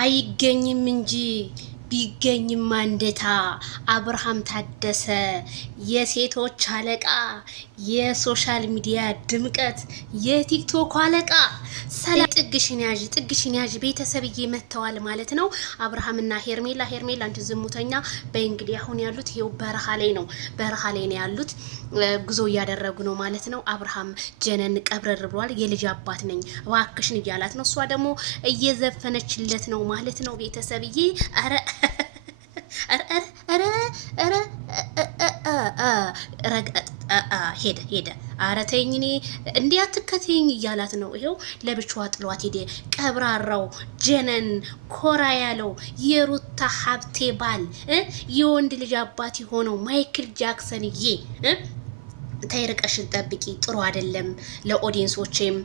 አይገኝም እንጂ ቢገኝም አንደታ አብርሃም ታደሰ የሴቶች አለቃ፣ የሶሻል ሚዲያ ድምቀት፣ የቲክቶክ አለቃ። ሰላም ጥግሽን ያዥ ቤተሰብዬ መተዋል ማለት ነው። አብርሃምና ሄርሜላ አንቺ ዝሙተኛ በይ። እንግዲህ አሁን ያሉት ይሄው በረሃ ላይ ነው ያሉት። ጉዞ እያደረጉ ነው ማለት ነው። አብርሃም ጀነን ቀብረር ብሏል። የልጅ አባት ነኝ እባክሽን እያላት ነው። እሷ ደግሞ እየዘፈነችለት ነው ማለት ነው። ቤተሰብዬ አረ ሄደ አረ ተይኝ እኔ እንዴ አትከተይኝ እያላት ነው። ይሄው ለብቻዋ ጥሏት ሄደ። ቀብራራው ጀነን ኮራ ያለው የሩታ ሀብቴ ባል የወንድ ልጅ አባት የሆነው ማይክል ጃክሰንዬ ተይርቀሽን ጠብቂ፣ ጥሩ አይደለም፣ ለኦዲየንሶቼም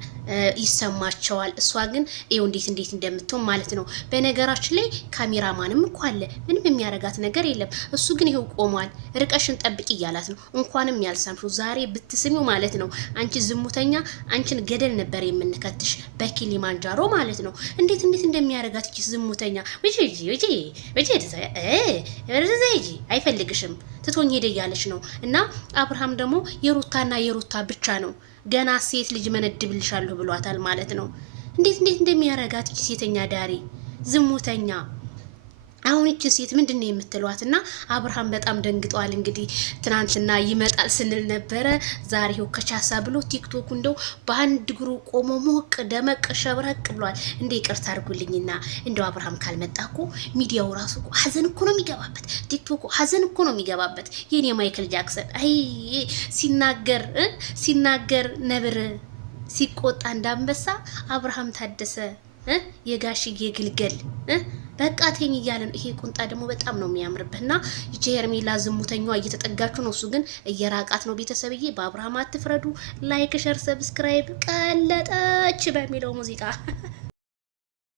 ይሰማቸዋል። እሷ ግን ይኸው እንዴት እንደምትሆን ማለት ነው። በነገራችን ላይ ካሜራማንም እኮ አለ፣ ምንም የሚያረጋት ነገር የለም። እሱ ግን ይኸው ቆሟል። ርቀሽን ጠብቂ እያላት ነው። እንኳንም ያልሰምሽው ዛሬ ብትስሚው ማለት ነው። አንቺ ዝሙተኛ፣ አንቺን ገደል ነበር የምንከትሽ በኪሊማንጃሮ ማለት ነው። እንዴት እንደሚያረጋት እቺ ዝሙተኛ አይፈልግሽም ትቶኝ ሄደ እያለች ነው። እና አብርሃም ደግሞ የሩታ ብቻ ነው ገና ሴት ልጅ መነድብልሻለሁ ብሏታል ማለት ነው። እንዴት እንደሚያረጋት እቺ ሴተኛ ዳሪ ዝሙተኛ። አሁን እቺ ሴት ምንድነው የምትሏት? እና አብርሃም በጣም ደንግጧል። እንግዲህ ትናንትና ይመጣል ስንል ነበረ። ዛሬው ከቻሳ ብሎ ቲክቶክ እንደው በአንድ እግሩ ቆሞ ሞቅ ደመቅ ሸብረቅ ብሏል። እንደ ይቅርታ አድርጉልኝና እንደው አብርሃም ካልመጣ እኮ ሚዲያው ራሱ ሀዘን እኮ ነው የሚገባበት። ቲክቶክ ሀዘን እኮ ነው የሚገባበት። የኔ ማይክል ጃክሰን አይ ሲናገር ነብር ሲቆጣ እንዳንበሳ አብርሃም ታደሰ የጋሽዬ ግልገል በቃ ተኝ እያለ ነው። ይሄ ቁንጣ ደግሞ በጣም ነው የሚያምርብህና ይቺ ሄርሜላ ዝሙተኛዋ እየተጠጋችሁ ነው፣ እሱ ግን እየራቃት ነው። ቤተሰብዬ በአብርሃም አትፍረዱ። ላይክ፣ ሸር፣ ሰብስክራይብ ቀለጠች በሚለው ሙዚቃ